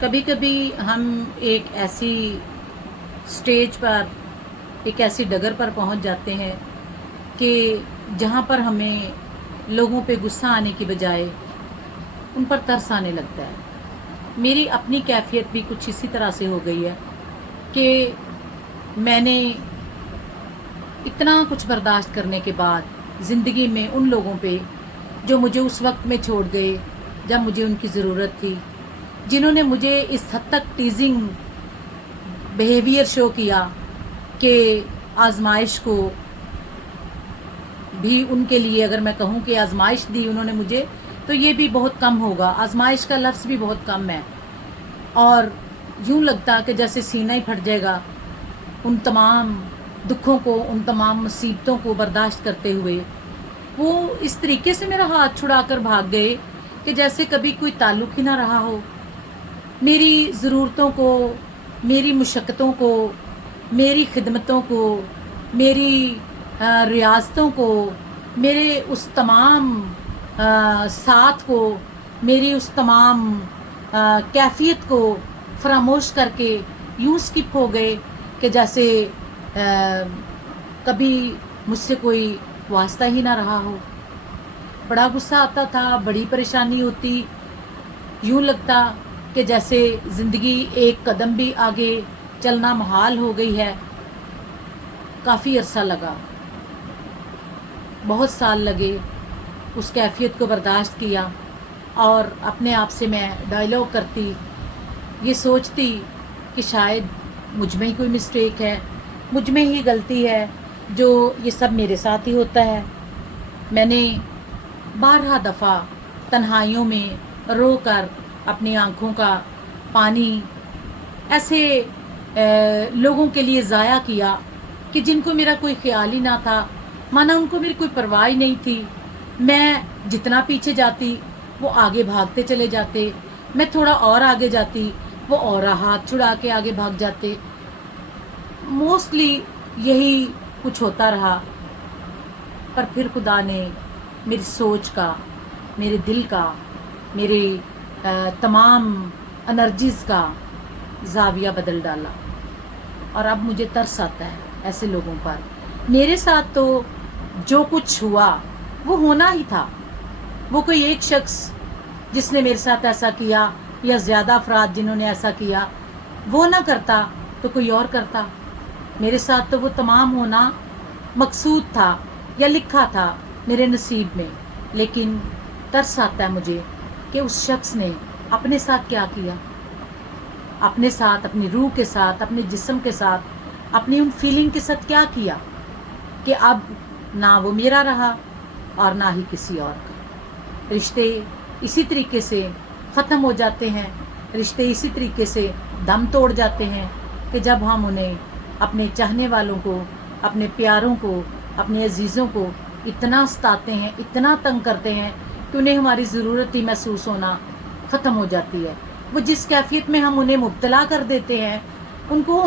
کبھی کبھی ہم ایک ایسی سٹیج پر، ایک ایسی ڈگر پر پہنچ جاتے ہیں کہ جہاں پر ہمیں لوگوں پہ غصہ آنے کی بجائے ان پر ترس آنے لگتا ہے۔ میری اپنی کیفیت بھی کچھ اسی طرح سے ہو گئی ہے کہ میں نے اتنا کچھ برداشت کرنے کے بعد زندگی میں ان لوگوں پہ جو مجھے اس وقت میں چھوڑ گئے جب مجھے ان کی ضرورت تھی، جنہوں نے مجھے اس حد تک ٹیزنگ بیہیویئر شو کیا کہ آزمائش کو بھی ان کے لیے اگر میں کہوں کہ آزمائش دی انہوں نے مجھے تو یہ بھی بہت کم ہوگا، آزمائش کا لفظ بھی بہت کم ہے، اور یوں لگتا کہ جیسے سینہ ہی پھٹ جائے گا ان تمام دکھوں کو، ان تمام مصیبتوں کو برداشت کرتے ہوئے۔ وہ اس طریقے سے میرا ہاتھ چھڑا کر بھاگ گئے کہ جیسے کبھی کوئی تعلق ہی نہ رہا ہو۔ میری ضرورتوں کو، میری مشقتوں کو، میری خدمتوں کو، میری ریاستوں کو، میرے اس تمام ساتھ کو، میری اس تمام کیفیت کو فراموش کر کے یوں اسکپ ہو گئے کہ جیسے کبھی مجھ سے کوئی واسطہ ہی نہ رہا ہو۔ بڑا غصہ آتا تھا، بڑی پریشانی ہوتی، یوں لگتا کہ جیسے زندگی ایک قدم بھی آگے چلنا محال ہو گئی ہے۔ کافی عرصہ لگا، بہت سال لگے اس کیفیت کو برداشت کیا، اور اپنے آپ سے میں ڈائلاگ کرتی، یہ سوچتی کہ شاید مجھ میں ہی کوئی مسٹیک ہے، مجھ میں ہی غلطی ہے جو یہ سب میرے ساتھ ہی ہوتا ہے۔ میں نے بارہا دفعہ تنہائیوں میں رو کر اپنی آنکھوں کا پانی ایسے لوگوں کے لیے ضائع کیا کہ جن کو میرا کوئی خیال ہی نہ تھا، مانا ان کو میری کوئی پرواہ ہی نہیں تھی۔ میں جتنا پیچھے جاتی وہ آگے بھاگتے چلے جاتے، میں تھوڑا اور آگے جاتی وہ اور ہاتھ چھڑا کے آگے بھاگ جاتے۔ موسٹلی یہی کچھ ہوتا رہا، پر پھر خدا نے میری سوچ کا، میرے دل کا، میرے تمام انرجیز کا زاویہ بدل ڈالا، اور اب مجھے ترس آتا ہے ایسے لوگوں پر۔ میرے ساتھ تو جو کچھ ہوا وہ ہونا ہی تھا۔ وہ کوئی ایک شخص جس نے میرے ساتھ ایسا کیا یا زیادہ افراد جنہوں نے ایسا کیا، وہ نہ کرتا تو کوئی اور کرتا۔ میرے ساتھ تو وہ تمام ہونا مقصود تھا یا لکھا تھا میرے نصیب میں، لیکن ترس آتا ہے مجھے کہ اس شخص نے اپنے ساتھ کیا کیا، اپنے ساتھ، اپنی روح کے ساتھ، اپنے جسم کے ساتھ، اپنی ان فیلنگ کے ساتھ کیا کیا کہ اب نہ وہ میرا رہا اور نہ ہی کسی اور کا۔ رشتے اسی طریقے سے ختم ہو جاتے ہیں، رشتے اسی طریقے سے دم توڑ جاتے ہیں کہ جب ہم انہیں، اپنے چاہنے والوں کو، اپنے پیاروں کو، اپنے عزیزوں کو اتنا ستاتے ہیں، اتنا تنگ کرتے ہیں کہ انہیں ہماری ضرورت ہی محسوس ہونا ختم ہو جاتی ہے۔ وہ جس کیفیت میں ہم انہیں مبتلا کر دیتے ہیں، ان کو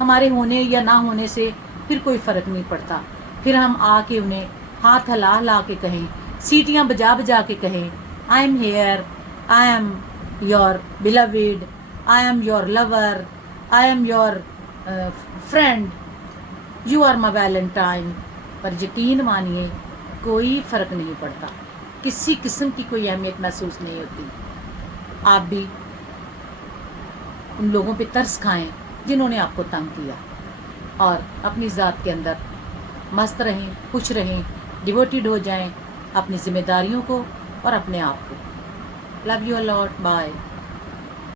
ہمارے ہونے یا نہ ہونے سے پھر کوئی فرق نہیں پڑتا۔ پھر ہم آ کے انہیں ہاتھ ہلا ہلا کے کہیں، سیٹیاں بجا بجا کے کہیں، I am here, I am your beloved, I am your lover, I am your friend, you are my valentine, پر یقین مانیے کوئی فرق نہیں پڑتا، کسی قسم کی کوئی اہمیت محسوس نہیں ہوتی۔ آپ بھی ان لوگوں پہ ترس کھائیں جنہوں نے آپ کو تنگ کیا، اور اپنی ذات کے اندر مست رہیں، خوش رہیں، ڈیوٹیڈ ہو جائیں اپنی ذمہ داریوں کو اور اپنے آپ کو۔ Love you a lot, bye.